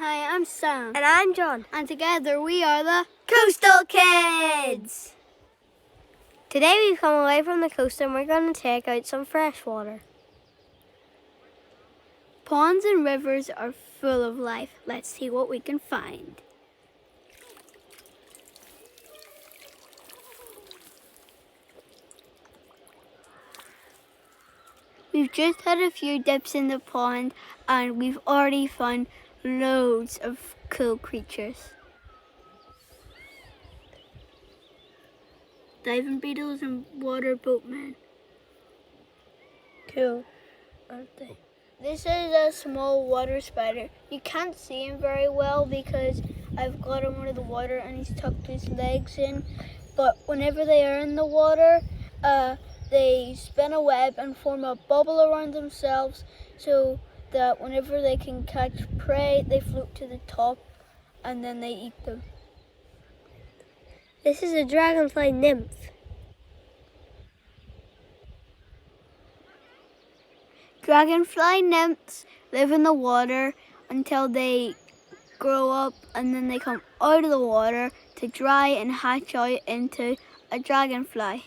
Hi, I'm Sam. And I'm John. And together we are the Coastal Kids! Today we've come away from the coast and we're going to take out some fresh water. Ponds and rivers are full of life. Let's see what we can find. We've just had a few dips in the pond and we've already found loads of cool creatures. Diving beetles and water boatmen. Cool, aren't they? This is a small water spider. You can't see him very well because I've got him under the water and he's tucked his legs in. But whenever they are in the water, they spin a web and form a bubble around themselves so that whenever they can catch prey, they float to the top and then they eat them. This is a dragonfly nymph. Dragonfly nymphs live in the water until they grow up and then they come out of the water to dry and hatch out into a dragonfly.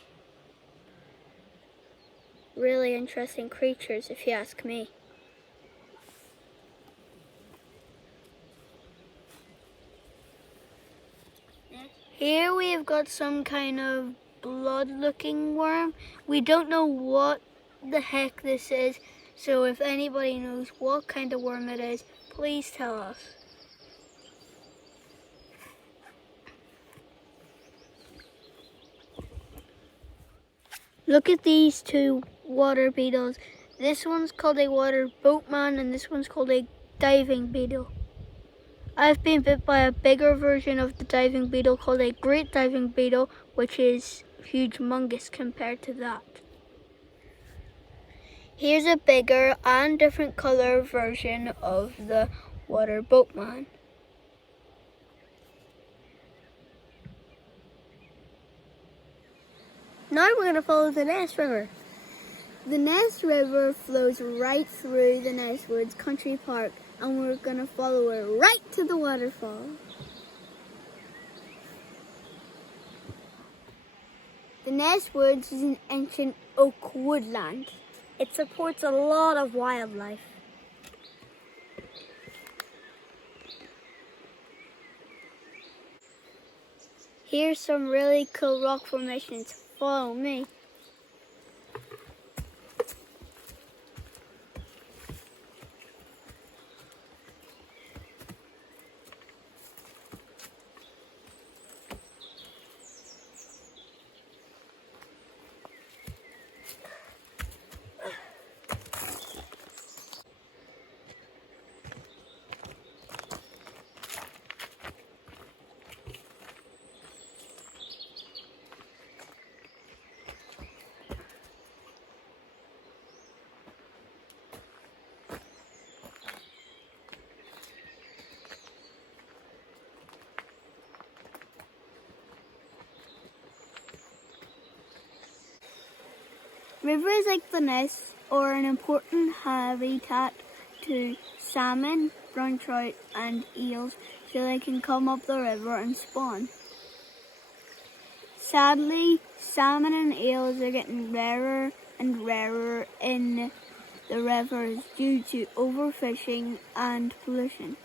Really interesting creatures if you ask me. Here we have got some kind of blood-looking worm. We don't know what the heck this is, so if anybody knows what kind of worm it is, please tell us. Look at these two water beetles. This one's called a water boatman and this one's called a diving beetle. I've been bit by a bigger version of the diving beetle called a great diving beetle, which is humongous compared to that. Here's a bigger and different color version of the water boatman. Now we're going to follow the Ness River. The Ness River flows right through the Ness Woods Country Park and we're going to follow it right to the waterfall. The Ness Woods is an ancient oak woodland. It supports a lot of wildlife. Here's some really cool rock formations. Follow me. Rivers like the Ness are an important habitat to salmon, brown trout and eels so they can come up the river and spawn. Sadly, salmon and eels are getting rarer and rarer in the rivers due to overfishing and pollution.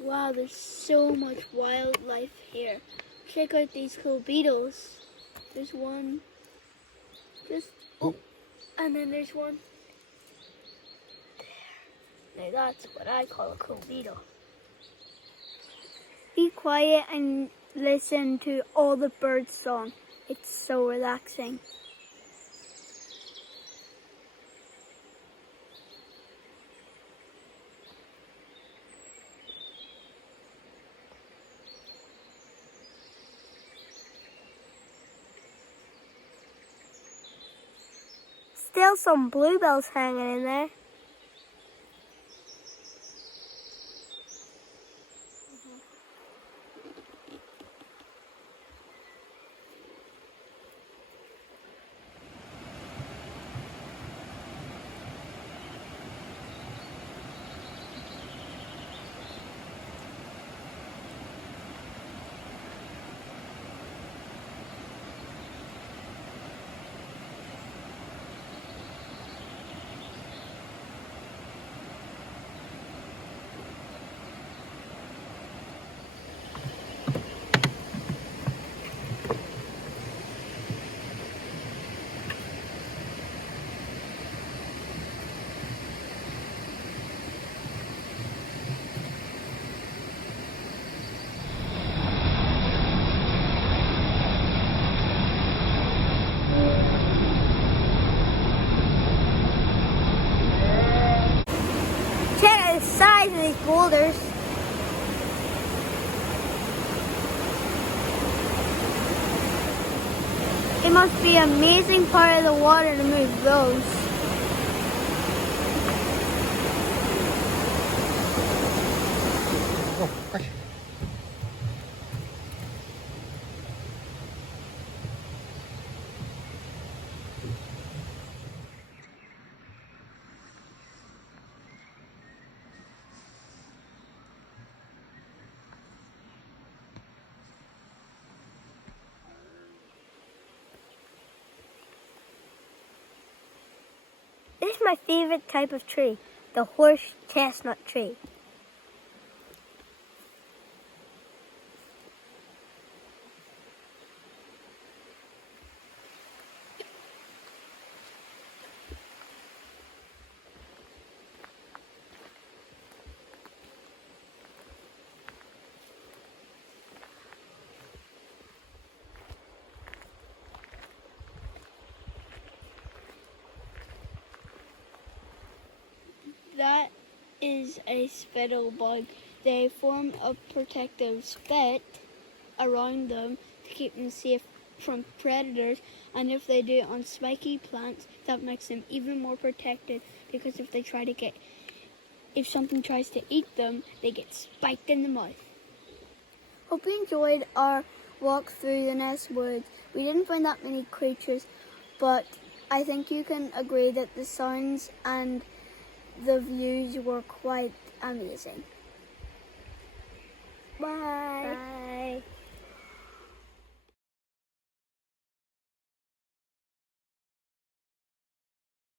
Wow, there's so much wildlife here. Check out these cool beetles. There's one, and then there's one there. Now that's what I call a cool beetle. Be quiet and listen to all the birds' song. It's so relaxing. Still some bluebells hanging in there. boulders. It must be an amazing part of the water to move those. Oh, gosh. This is my favorite type of tree, the horse chestnut tree. That is a spittle bug. They form a protective spit around them to keep them safe from predators, and if they do it on spiky plants, that makes them even more protected, because if something tries to eat them, they get spiked in the mouth. Hope you enjoyed our walk through the Ness Woods. We didn't find that many creatures, but I think you can agree that the sounds and the views were quite amazing. Bye. Bye.